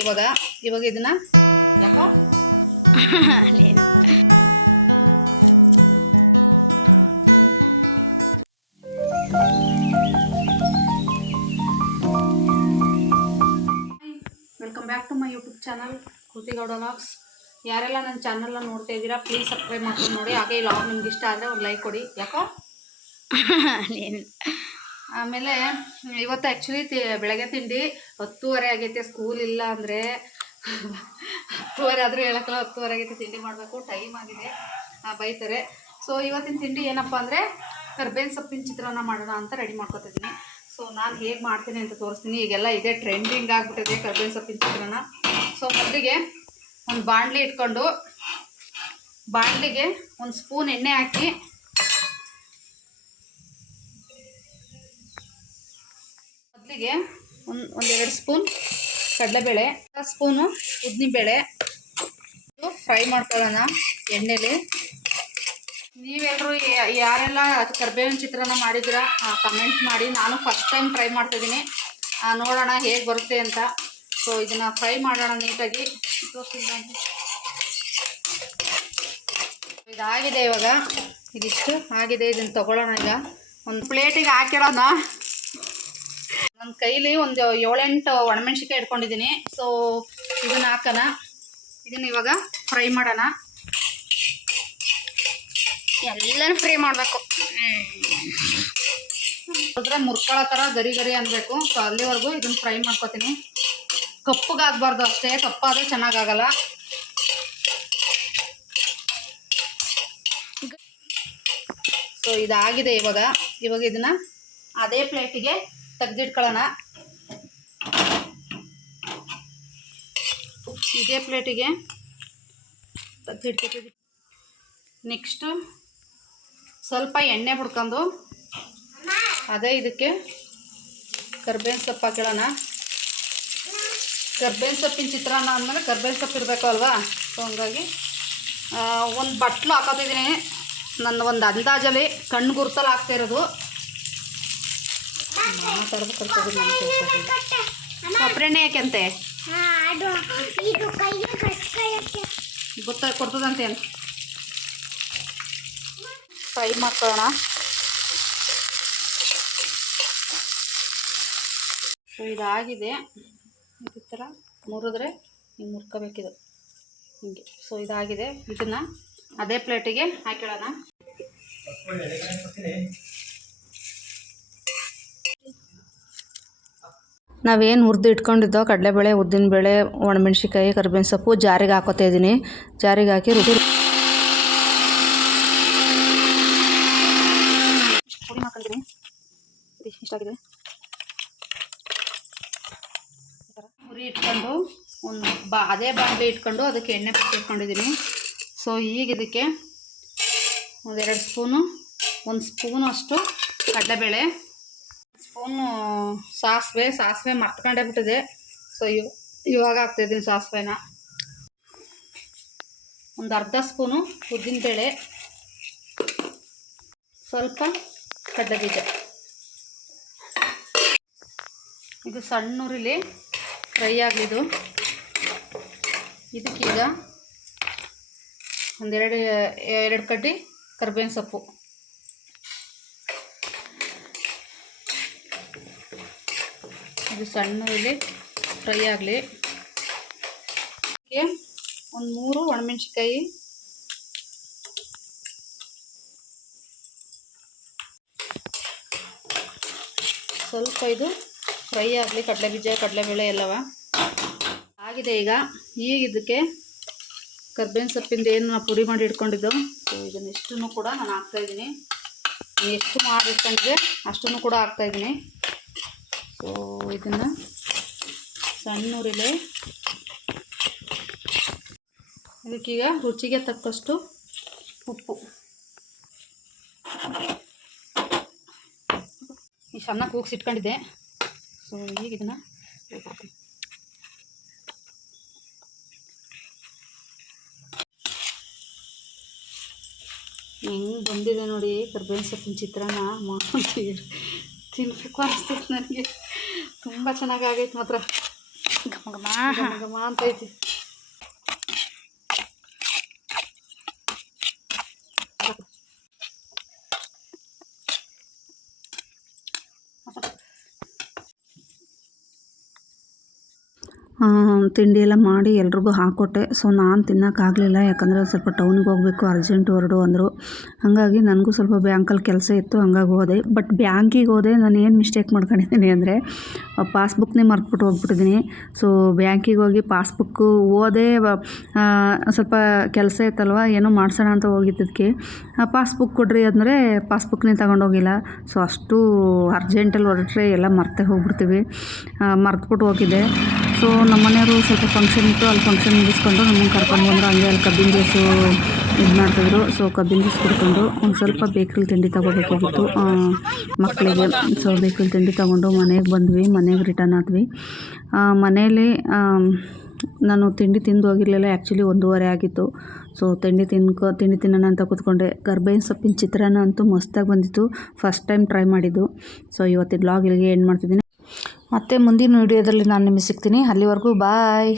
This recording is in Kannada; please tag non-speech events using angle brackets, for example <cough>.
ಇವಾಗ ಇವಾಗ ಇದನ್ನ ಯಾಕೋ? Welcome back to my YouTube channel Kriti Gowda vlogs ಯಾರೆಲ್ಲ ನನ್ನ ಚಾನಲ್ನ ನೋಡ್ತಾ ಇದ್ದೀರಾ ಪ್ಲೀಸ್ ಸಬ್ಸ್ಕ್ರೈಬ್ ಮಾಡ್ಕೊಂಡು ನೋಡಿ. ಹಾಗೆ ಈ ಲಾಗ್ ನಿಮ್ಗೆ ಇಷ್ಟ ಆದರೆ ಒಂದು ಲೈಕ್ ಕೊಡಿ. ಯಾಕೋ? ಆಮೇಲೆ, ಇವತ್ತು ಆ್ಯಕ್ಚುಲಿ ಬೆಳಗ್ಗೆ ತಿಂಡಿ ಹತ್ತುವರೆ ಆಗೈತೆ ಸ್ಕೂಲ್ ಇಲ್ಲ ಅಂದರೆ. ಹತ್ತುವರೆ ಆದರೂ ಹೇಳಕ್ಕಲ್ಲ, ಹತ್ತುವರೆ ಆಗೈತೆ, ತಿಂಡಿ ಮಾಡಬೇಕು ಟೈಮ್ ಆಗಿದೆ. ಬೈತಾರೆ. ಸೊ ಇವತ್ತಿನ ತಿಂಡಿ ಏನಪ್ಪ ಅಂದರೆ, ಕರ್ಬೇವಿನ ಸೊಪ್ಪಿನ ಚಿತ್ರಾನ್ನ ಮಾಡೋಣ ಅಂತ ರೆಡಿ ಮಾಡ್ಕೊತಿದ್ದೀನಿ. ಸೊ ನಾನು ಹೇಗೆ ಮಾಡ್ತೀನಿ ಅಂತ ತೋರಿಸ್ತೀನಿ. ಈಗೆಲ್ಲ ಇದೇ ಟ್ರೆಂಡಿಂಗ್ ಆಗಿಬಿಟ್ಟಿದೆ ಕರ್ಬೇವಿನ ಸೊಪ್ಪಿನ ಚಿತ್ರಾನ್ನ. ಸೊ ಮೊದಲಿಗೆ ಒಂದು ಬಾಣಲಿ ಇಟ್ಕೊಂಡು, ಬಾಣಲಿಗೆ ಒಂದು ಸ್ಪೂನ್ ಎಣ್ಣೆ ಹಾಕಿ ಮೊದಲಿಗೆ ಒಂದು ಒಂದೆರಡು ಸ್ಪೂನ್ ಕಡಲೆಬೇಳೆ ಸ್ಪೂನು ಉದ್ದಿನಬೇಳೆ ಫ್ರೈ ಮಾಡ್ಕೊಳ್ಳೋಣ ಎಣ್ಣೆಲಿ. ನೀವೆಲ್ಲರೂ ಯಾರೆಲ್ಲ ಕರ್ಬೇವಿನ ಚಿತ್ರಾನ್ನ ಮಾಡಿದ್ದೀರಾ ಕಮೆಂಟ್ ಮಾಡಿ. ನಾನು ಫಸ್ಟ್ ಟೈಮ್ ಟ್ರೈ ಮಾಡ್ತಿದ್ದೀನಿ. ನೋಡೋಣ ಹೇಗೆ ಬರುತ್ತೆ ಅಂತ. ಸೊ ಇದನ್ನು ಫ್ರೈ ಮಾಡೋಣ ನೀಟಾಗಿ. ಇದಾಗಿದೆ ಇವಾಗ. ಇದಿಷ್ಟು ಆಗಿದೆ. ಇದನ್ನು ತಗೊಳ್ಳೋಣ ಈಗ. ಒಂದು ಪ್ಲೇಟಿಗೆ ಹಾಕಿರೋಣ. ನನ್ನ ಕೈಲಿ ಒಂದು ಏಳೆಂಟು ಒಣಮೆಣ್ಸಿಕಾಯಿ ಇಟ್ಕೊಂಡಿದ್ದೀನಿ. ಸೊ ಇದನ್ನ ಹಾಕೋಣ. ಇದನ್ನ ಇವಾಗ ಫ್ರೈ ಮಾಡೋಣ. ಎಲ್ಲನೂ ಫ್ರೈ ಮಾಡಬೇಕು. ಹೋದ್ರೆ ಮುರ್ಕೊಳ್ಳೋ ಥರ ಗರಿ ಗರಿ ಅನ್ನಬೇಕು ಸೊ ಅಲ್ಲಿವರೆಗೂ ಇದನ್ನ ಫ್ರೈ ಮಾಡ್ಕೊತೀನಿ. ಕಪ್ಪಗಾಗಬಾರ್ದು ಅಷ್ಟೇ. ಕಪ್ಪಾದರೆ ಚೆನ್ನಾಗಾಗಲ್ಲ. ಸೊ ಇದಾಗಿದೆ ಇವಾಗ. ಇವಾಗ ಇದನ್ನ ಅದೇ ಪ್ಲೇಟಿಗೆ ತೆಗ್ದಿಟ್ಕೊಳ್ಳೋಣ. ಇದೇ ಪ್ಲೇಟಿಗೆ ತೆಗೆದಿಟ್ಕೊತೀವಿ ನೆಕ್ಸ್ಟು ಸ್ವಲ್ಪ ಎಣ್ಣೆ ಬಿಡ್ಕೊಂಡು ಅದೇ ಇದಕ್ಕೆ ಕರ್ಬೇವಿನ ಸೊಪ್ಪು ಹಾಕಿಡೋಣ ಕರ್ಬೇವಿನ ಸೊಪ್ಪಿನ ಚಿತ್ರಾನ್ನ ಅಂದಮೇಲೆ ಕರ್ಬೇವಿನ ಸೊಪ್ಪು ಇರಬೇಕು ಅಲ್ವಾ? ಸೊ ಹಂಗಾಗಿ ಒಂದು ಬಟ್ಲು ಹಾಕೋತಿದ್ದೀನಿ. ನನ್ನ ಒಂದು ಅಂದಾಜಲ್ಲಿ ಕಣ್ಣು ಗುರ್ತಲ್ಲಿ ಹಾಕ್ತಾ ಇರೋದು. ಮಾತಾಡೋದು ಕಲ್ತಿದ್ದೀನಿ ನನ್ನ ಕೆಲಸ ಕೊಬ್ಬರೆಣ್ಣೆ ಯಾಕೆಂತೆ ಗೊತ್ತ ಕೊಡ್ತದಂತೆ ಅಂತ. ಫ್ರೈ ಮಾಡ್ಕೊಳ್ಳೋಣ ಸೊ ಇದಾಗಿದೆ. ಈ ಥರ ಮುರಿದ್ರೆ ಹಿಂಗೆ ಮುರ್ಕೋಬೇಕಿದು. ಹಿಂಗೆ. ಸೊ ಇದಾಗಿದೆ. ಇದನ್ನು ಅದೇ ಪ್ಲೇಟಿಗೆ ಹಾಕಿಡೋಣ ನಾವೇನು ಹುರಿದು ಇಟ್ಕೊಂಡಿದ್ದೋ, ಕಡಲೆಬೇಳೆ, ಉದ್ದಿನಬೇಳೆ ಒಣಮೆಣ್ಸಿಕಾಯಿ ಕರ್ಬೇವಿನ ಸೊಪ್ಪು ಜಾರಿಗೆ ಹಾಕೋತಾ ಇದ್ದೀನಿ. ಜಾರಿಗೆ ಹಾಕಿ ರುಬ್ಬಿ ಹುರಿ ಇಟ್ಕೊಂಡು, ಒಂದು ಬಾ, ಅದೇ ಬಾಂಡ್ಲಿ ಇಟ್ಕೊಂಡು ಅದಕ್ಕೆ ಎಣ್ಣೆ ಇಟ್ಕೊಂಡಿದ್ದೀನಿ. ಸೊ ಈಗ ಇದಕ್ಕೆ ಒಂದೆರಡು ಸ್ಪೂನು, ಒಂದು ಸ್ಪೂನು ಅಷ್ಟು ಕಡಲೆಬೇಳೆ ಸ್ಪೂನು ಸಾಸಿವೆ ಸಾಸಿವೆ ಮರ್ತ್ಕೊಂಡೇ ಬಿಟ್ಟಿದೆ. ಸೊ ಇವ್, ಇವಾಗ ಹಾಕ್ತಾಯಿದ್ದೀನಿ ಸಾಸಿವೆನ. ಒಂದು ಅರ್ಧ ಸ್ಪೂನು ಉದ್ದಿನಬೇಳೆ. ಸ್ವಲ್ಪ ಕಡಲೆಬೀಜ. ಇದು ಸಣ್ಣ ಉರಿಲಿ ಫ್ರೈ ಆಗಲಿದು. ಇದಕ್ಕೀಗ ಒಂದೆರಡು, ಎರಡು ಕಡ್ಡಿ ಕರ್ಬೇವಿನ ಸೊಪ್ಪು. ಇದು ಸಣ್ಣ ಇಲ್ಲಿ ಫ್ರೈ ಆಗಲಿ. ಒಂದು ಮೂರು ಒಣಮೆಣ್ಸಿಕಾಯಿ ಸ್ವಲ್ಪ ಇದು ಫ್ರೈ ಆಗಲಿ ಕಡಲೆಬೀಜ ಕಡಲೆಬೇಳೆ ಎಲ್ಲವ. ಆಗಿದೆ ಈಗ. ಈಗ ಇದಕ್ಕೆ ಕರ್ಬೇವಿನ ಸೊಪ್ಪಿಂದ ಏನು ನಾವು ಪುಡಿ ಮಾಡಿ ಇಟ್ಕೊಂಡಿದ್ದು ಇದನ್ನ ಇಷ್ಟನ್ನು ಕೂಡ ನಾನು ಹಾಕ್ತಾಯಿದ್ದೀನಿ ಎಷ್ಟು ಮಾಡಿ ಇಟ್ಕೊಂಡಿದ್ದೆ ಅಷ್ಟನ್ನು ಕೂಡ ಹಾಕ್ತಾಯಿದ್ದೀನಿ ಸೊ ಇದನ್ನು ಸಣ್ಣ ಉರಿಲೆ ಇದಕ್ಕೀಗ ರುಚಿಗೆ ತಕ್ಕಷ್ಟು ಉಪ್ಪು. ಈ ಸಣ್ಣ ಕೂಗಿಸಿಟ್ಕೊಂಡಿದ್ದೆ ಸೊ ಈಗ ಇದನ್ನು ಹೆಂಗೆ ಬಂದಿದೆ ನೋಡಿ ಕರ್ಬೇವಿನ ಸೊಪ್ಪಿನ ಚಿತ್ರಾನ್ನ ಮಾಡ್ತೀವಿ <laughs> ತಿನ್ಬೇಕು ಅನಿಸ್ತೈತೆ ನನಗೆ. ತುಂಬ ಚೆನ್ನಾಗಾಗೈತೆ ಮಾತ್ರ. ಘಮಘಮ ಘಮ ಅಂತ ಐತಿ. ತಿಂಡಿ ಎಲ್ಲ ಮಾಡಿ ಎಲ್ರಿಗೂ ಹಾಕ್ಕೊಟ್ಟೆ ಸೊ ನಾನು ತಿನ್ನೋಕ್ಕಾಗಲಿಲ್ಲ ಯಾಕಂದರೆ ಸ್ವಲ್ಪ ಟೌನಿಗೆ ಹೋಗಬೇಕು ಅರ್ಜೆಂಟ್ ಹೊರಡು ಅಂದರು. ಹಾಗಾಗಿ ನನಗೂ ಸ್ವಲ್ಪ ಬ್ಯಾಂಕಲ್ಲಿ ಕೆಲಸ ಇತ್ತು, ಹಂಗಾಗಿ ಹೋದೆ. ಬಟ್ ಬ್ಯಾಂಕಿಗೆ ಹೋದೆ, ನಾನು ಏನು ಮಿಸ್ಟೇಕ್ ಮಾಡ್ಕೊಂಡಿದ್ದೀನಿ ಅಂದರೆ ಪಾಸ್ಬುಕ್ನೇ ಮರ್ತ್ಬಿಟ್ಟು ಹೋಗ್ಬಿಟ್ಟಿದ್ದೀನಿ ಸೊ ಬ್ಯಾಂಕಿಗೆ ಹೋಗಿ ಪಾಸ್ಬುಕ್ಕು ಓದೇ ಸ್ವಲ್ಪ ಕೆಲಸ ಇತ್ತಲ್ವ, ಏನೋ ಮಾಡ್ಸೋಣ ಅಂತ ಹೋಗಿದ್ದಕ್ಕೆ ಪಾಸ್ಬುಕ್ ಕೊಡ್ರಿ ಅಂದರೆ ಪಾಸ್ಬುಕ್ನೇ ತಗೊಂಡೋಗಿಲ್ಲ ಸೊ ಅಷ್ಟು ಅರ್ಜೆಂಟಲ್ಲಿ ಹೊರಟ್ರೆ ಎಲ್ಲ ಮರ್ತೇ ಹೋಗ್ಬಿಡ್ತೀವಿ. ಮರ್ತುಬಿಟ್ಟು ಹೋಗಿದ್ದೆ. ಸೊ ನಮ್ಮ ಮನೆಯವರು ಸ್ವಲ್ಪ ಫಂಕ್ಷನ್ ಇತ್ತು. ಅಲ್ಲಿ ಫಂಕ್ಷನ್ ಮುಗಿಸ್ಕೊಂಡು ನಮ್ಮನ್ನು ಕರ್ಕೊಂಡು ಬಂದರು. ಹಂಗೆ ಅಲ್ಲಿ ಕಬ್ಬಿನ ಜ್ಯೂಸು ಇದು ಮಾಡ್ತಿದ್ರು. ಸೊ ಕಬ್ಬಿನ ಜ್ಯೂಸ್ ಕುಡ್ಕೊಂಡು ಒಂದು ಸ್ವಲ್ಪ ಬೇಕ್ರಿ ತಿಂಡಿ ತೊಗೋಬೇಕಾಗಿತ್ತು. ಮಕ್ಕಳಿಗೆ ಸೊ ಬೇಕ್ರಿಲಿ ತಿಂಡಿ ತೊಗೊಂಡು ಮನೆಗೆ ಬಂದ್ವಿ. ಮನೆಗೆ ರಿಟರ್ನ್ ಆದ್ವಿ. ಮನೆಯಲ್ಲಿ ನಾನು ತಿಂಡಿ ತಿಂದು ಹೋಗಿರಲಿಲ್ಲ. ಆ್ಯಕ್ಚುಲಿ ಒಂದೂವರೆ ಆಗಿತ್ತು. ಸೊ ತಿಂಡಿ ತಿನ್ಕೊ, ತಿಂಡಿ ತಿನ್ನೋಣ ಅಂತ ಕೂತ್ಕೊಂಡೆ. ಕರ್ಬೇವಿನ ಸೊಪ್ಪಿನ ಚಿತ್ರಾನ್ನ ಅಂತೂ ಮಸ್ತಾಗಿ ಬಂದಿತ್ತು. ಫಸ್ಟ್ ಟೈಮ್ ಟ್ರೈ ಮಾಡಿದ್ದು. ಸೊ ಇವತ್ತಿನ ಬ್ಲಾಗ್ ಇಲ್ಲಿಗೆ ಏನು ಮಾಡ್ತಿದ್ದೀನಿ. ಮತ್ತೆ ಮುಂದಿನ ವಿಡಿಯೋದಲ್ಲಿ ನಾನು ನಿಮಗೆ ಸಿಗ್ತೀನಿ. ಅಲ್ಲಿವರೆಗೂ ಬಾಯ್.